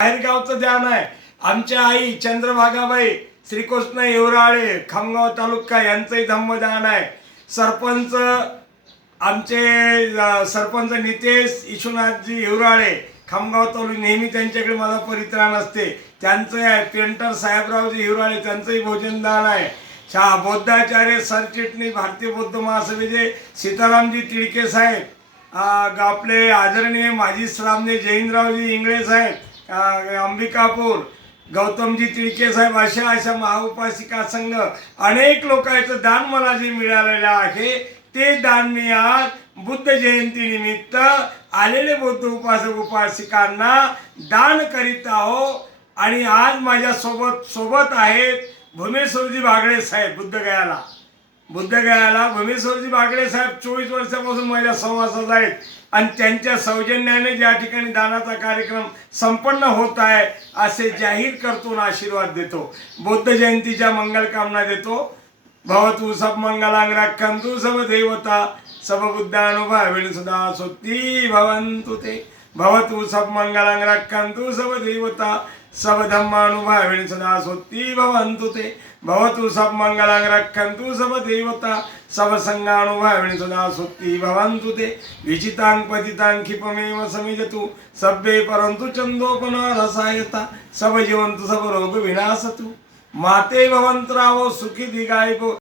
बाहेरगावचं ध्यान आहे। आमच्या आई चंद्रभागाबाई श्रीकृष्ण येवराळे खामगाव तालुका यांचंही धम्मदान आहे। सरपंच आमचे सरपंच नितेश ईशुनाथजी येवराळे खामगाव तालुका, नेहमी त्यांच्याकडे माझा परित्राण असते, त्यांचं आहे। पेंटर साहेबरावजी येवराळे त्यांचंही भोजनदान आहे। बौद्धाचार्य सरचिटणीस भारतीय बौद्ध महासभेचे सीतारामजी तिडके साहेब, आपले आदरणीय माजी श्रामणे जयंतरावजी इंगळे साहेब अंबिकापूर, गौतमजी तिडके साहेब, अशा महाउपासिका संघ अनेक लोकांचं दान मला जे मिळालेलं आहे ते दान मी आज बुद्ध जयंती निमित्त आलेले बौद्ध उपासक उपासिकांना दान करीत आहो। आणि आज माझ्या सोबत आहेत भूमेश्वरजी बागडे साहेब बुद्धगयाला भूमेश्वरजी बागडे साहेब 24 वर्षापासून माझ्या सहवासात आहेत आणि त्यांच्या सौजन्याने ज्या ठिकाणी दानाचा कार्यक्रम संपन्न होत आहे असे जाहीर करतो आणि आशीर्वाद देतो। बुद्ध जयंतीच्या मंगलकामना देतो। भवतु सब मंगलांग रक्षन्तु सब देवता सब बुद्धानुभाविन सदा सुखी भवन्तु ते। भवतु सब मंगलांग रक्षन्तु सब देवता सब धम्मानुभाविन सदा सुखी भवन्तु ते। भवतु सब मंगलांग रक्षन्तु सब देवता सब संगानुभाविन सदा सुखी भवन्तु ते। विचितां पतितां क्षिपमेव समिजतु सभ्ये परन्तु चन्दोपना रसायता सब जीवन्तु सब रोग विनाशतु। माते भवन्तु रावो सुखी दीर्घायुः।